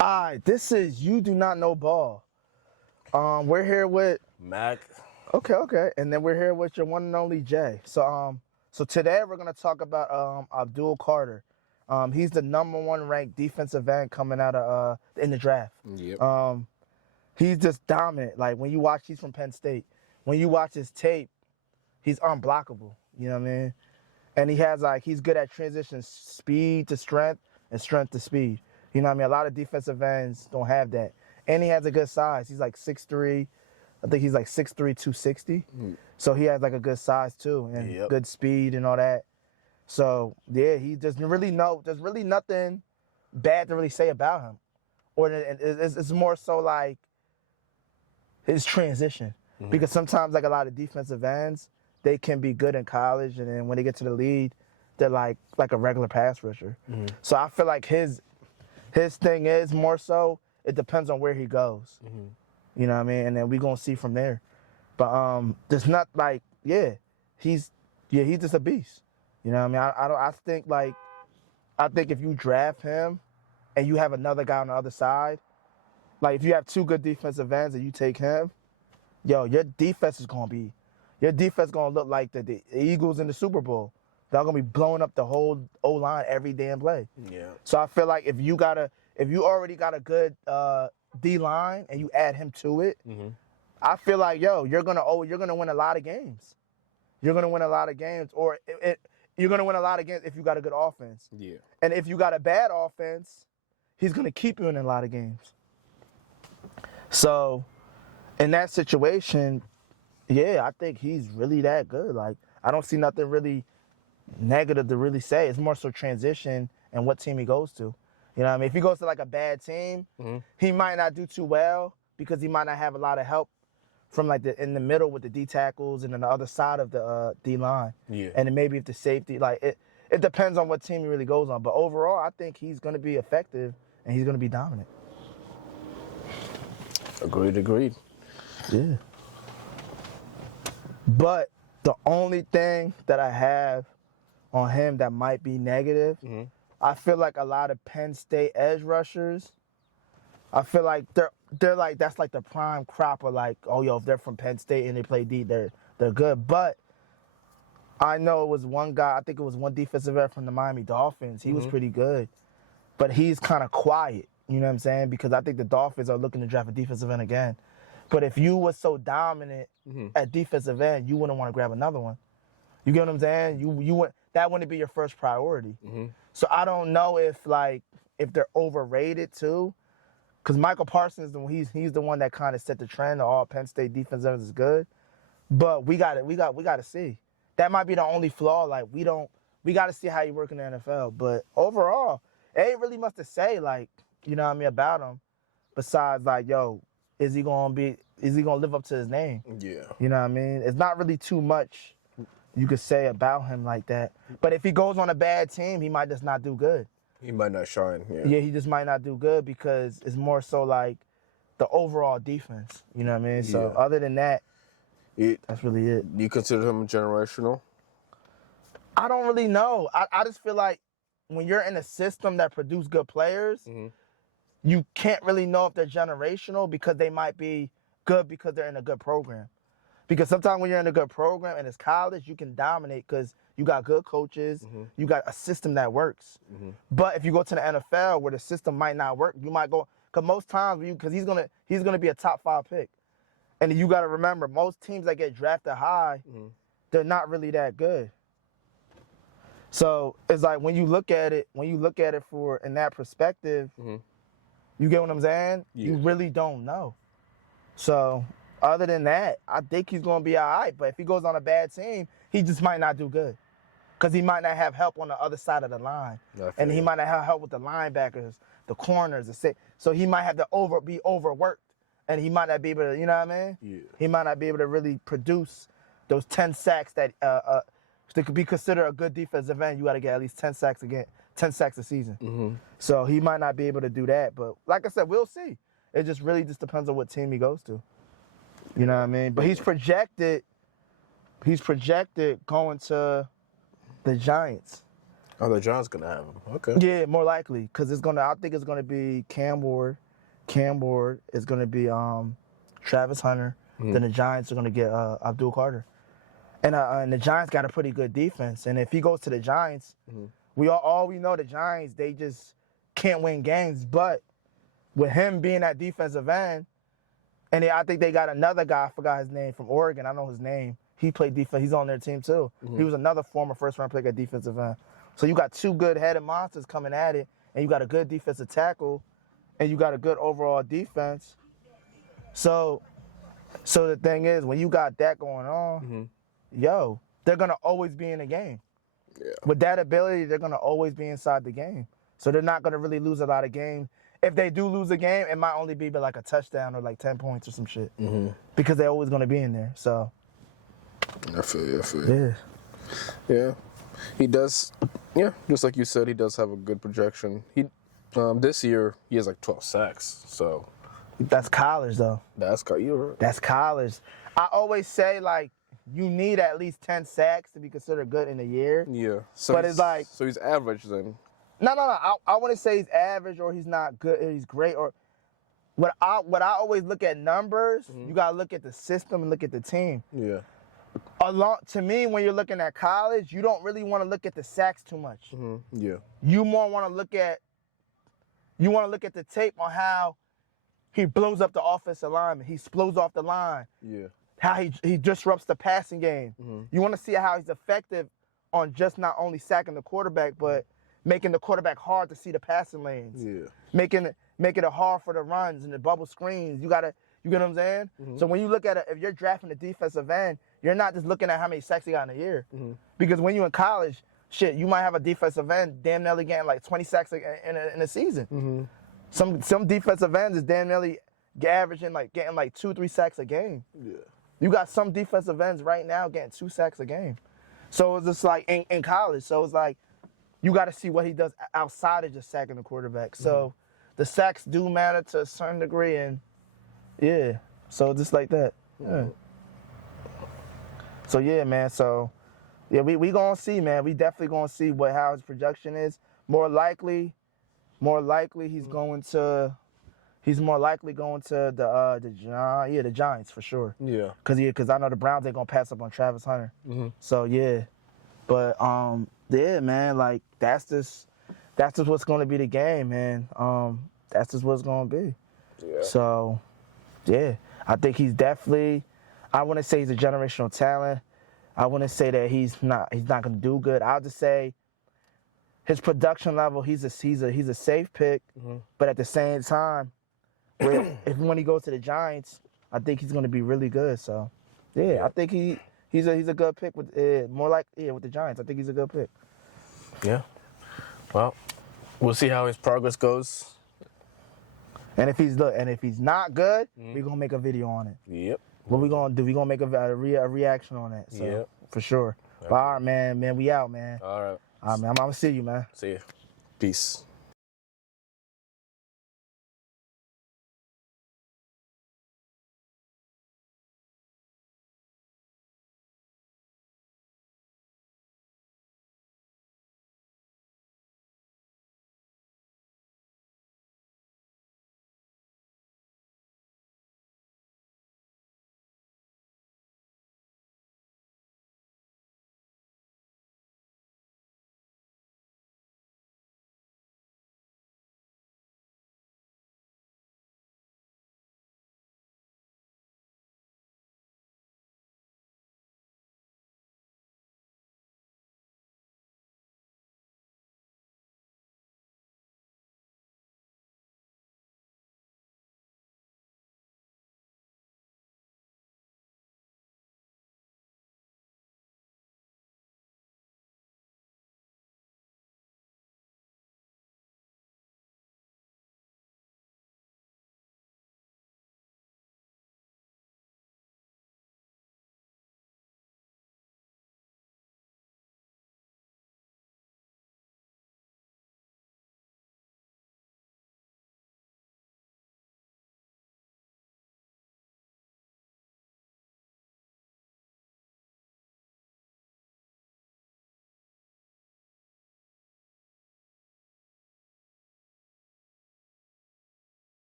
Alright, this is You Do Not Know Ball. We're here with Mac. okay, and then we're here with your one and only Jay. So today we're gonna talk about Abdul Carter. He's the #1 ranked defensive end coming out of in the draft. Yep. He's just dominant. Like when you watch, he's from Penn State. When you watch his tape, he's unblockable. You know what I mean? And he's good at transition, speed to strength and strength to speed. You know what I mean? A lot of defensive ends don't have that. And he has a good size. He's like 6'3". I think he's like 6'3", 260. So he has like a good size too and good speed and all that. So yeah, there's really nothing bad to really say about him. Or it's more so like his transition. Because sometimes like a lot of defensive ends, they can be good in college, and then when they get to the league, they're like a regular pass rusher. So I feel like his thing is more so it depends on where he goes. You know what I mean? And then we gonna see from there. But there's not like he's just a beast. You know what I mean? I think if you draft him and you have another guy on the other side, like if you have two good defensive ends and you take him, your defense gonna look like the Eagles in the Super Bowl. They're gonna be blowing up the whole O-line every damn play. Yeah. So I feel like if you already got a good D line and you add him to it, I feel like you're gonna win a lot of games. You're gonna win a lot of games, or you're gonna win a lot of games if you got a good offense. Yeah. And if you got a bad offense, he's gonna keep you in a lot of games. So in that situation, I think he's really that good. Like I don't see nothing really negative to really say. It's more so transition and what team he goes to. You know what I mean? If he goes to like a bad team, he might not do too well because he might not have a lot of help from like in the middle with the D tackles and then the other side of the D line. Yeah. And then maybe if the safety, like it depends on what team he really goes on. But overall, I think he's going to be effective and he's going to be dominant. Agreed. Yeah. But the only thing that I have on him that might be negative, I feel like a lot of Penn State edge rushers, I feel like they're like that's like the prime crop of like, if they're from Penn State and they play D, they're good. But I know it was one guy, I think it was one defensive end from the Miami Dolphins. He was pretty good, but he's kind of quiet. You know what I'm saying? Because I think the Dolphins are looking to draft a defensive end again. But if you were so dominant at defensive end, you wouldn't want to grab another one. You get what I'm saying? That wouldn't be your first priority. So I don't know if they're overrated too, because Michael Parsons, he's the one that kind of set the trend. All Penn State defensive ends is good, but we got to see. That might be the only flaw. Like we got to see how he work in the NFL. But overall, it ain't really much to say. Like you know what I mean about him, besides like is he gonna live up to his name? Yeah. You know what I mean? It's not really too much you could say about him like that. But if he goes on a bad team, he might just not do good. He might not shine. Yeah, he just might not do good because it's more so like the overall defense. You know what I mean? So other than that, that's really it. You consider him generational? I don't really know. I just feel like when you're in a system that produce good players, you can't really know if they're generational because they might be good because they're in a good program. Because sometimes when you're in a good program and it's college, you can dominate because you got good coaches, you got a system that works. But if you go to the NFL where the system might not work, you might go, because most times, because he's gonna be a top 5 pick. And you got to remember, most teams that get drafted high, they're not really that good. So it's like when you look at it for in that perspective, you get what I'm saying? Yeah. You really don't know. So other than that, I think he's going to be all right. But if he goes on a bad team, he just might not do good. Because he might not have help on the other side of the line. And he might not have help with the linebackers, the corners. So he might have to be overworked. And he might not be able to, you know what I mean? Yeah. He might not be able to really produce those 10 sacks that could be considered a good defensive end. You got to get at least 10 sacks a season. So he might not be able to do that. But like I said, we'll see. It just really depends on what team he goes to. You know what I mean? But he's projected going to the Giants. Oh, the Giants gonna have him. Okay. Yeah, more likely, because I think it's gonna be Cam Ward. Cam Ward is gonna be Travis Hunter. Then the Giants are gonna get Abdul Carter, and the Giants got a pretty good defense. And if he goes to the Giants, we know the Giants, they just can't win games. But with him being that defensive end, and I think they got another guy, I forgot his name, from Oregon. I know his name. He played defense. He's on their team too. He was another former first-round pick at defensive end. So you got two good-headed monsters coming at it, and you got a good defensive tackle, and you got a good overall defense. So the thing is, when you got that going on, they're gonna always be in the game. Yeah. With that ability, they're gonna always be inside the game. So they're not gonna really lose a lot of games. If they do lose a game, it might only be like a touchdown or like 10 points or some shit. Because they're always gonna be in there. So I feel you. Yeah. He does. Yeah, just like you said, he does have a good projection. He this year he has like 12 sacks. So that's college though. You're right. That's college. I always say like you need at least 10 sacks to be considered good in a year. Yeah. So but it's like so he's average then. No. I wouldn't say he's average or he's not good. Or he's great or what I always look at numbers. You gotta look at the system and look at the team. Yeah. To me, when you're looking at college, you don't really want to look at the sacks too much. Yeah. You more want to look at the tape on how he blows up the offensive lineman. He blows off the line. Yeah. How he disrupts the passing game. You want to see how he's effective on just not only sacking the quarterback, but making the quarterback hard to see the passing lanes. Yeah. Making it hard for the runs and the bubble screens. You get what I'm saying? So when you look at it, if you're drafting a defensive end, you're not just looking at how many sacks he got in a year. Because when you're in college, shit, you might have a defensive end damn nearly getting like 20 sacks in a season. Some defensive ends is damn nearly getting like 2-3 sacks a game. Yeah. You got some defensive ends right now getting 2 sacks a game. So it's just like in college. So it's like you got to see what he does outside of just sacking the quarterback. So the sacks do matter to a certain degree, and yeah. So just like that. Yeah. So yeah, man. So yeah, we gonna see, man. We definitely gonna see how his projection is. More likely, he's more likely going to the Giants for sure. Yeah. Cause I know the Browns ain't gonna pass up on Travis Hunter. So yeah, but yeah, man. Like that's just what's gonna be the game, man. That's just what's gonna be. Yeah. So yeah, I think he's definitely. I wouldn't say he's a generational talent. I wouldn't say that he's not gonna do good. I'll just say his production level. He's a safe pick, but at the same time, when he goes to the Giants, I think he's gonna be really good. So yeah. I think he's a good pick with with the Giants. I think he's a good pick. Yeah. Well, we'll see how his progress goes. And if he's not good, we're gonna make a video on it. Yep. What we gonna do? We gonna make a reaction on that. So for sure. All right, man. We out, man. All right. All right, man. I'm gonna see you, man. See you. Peace.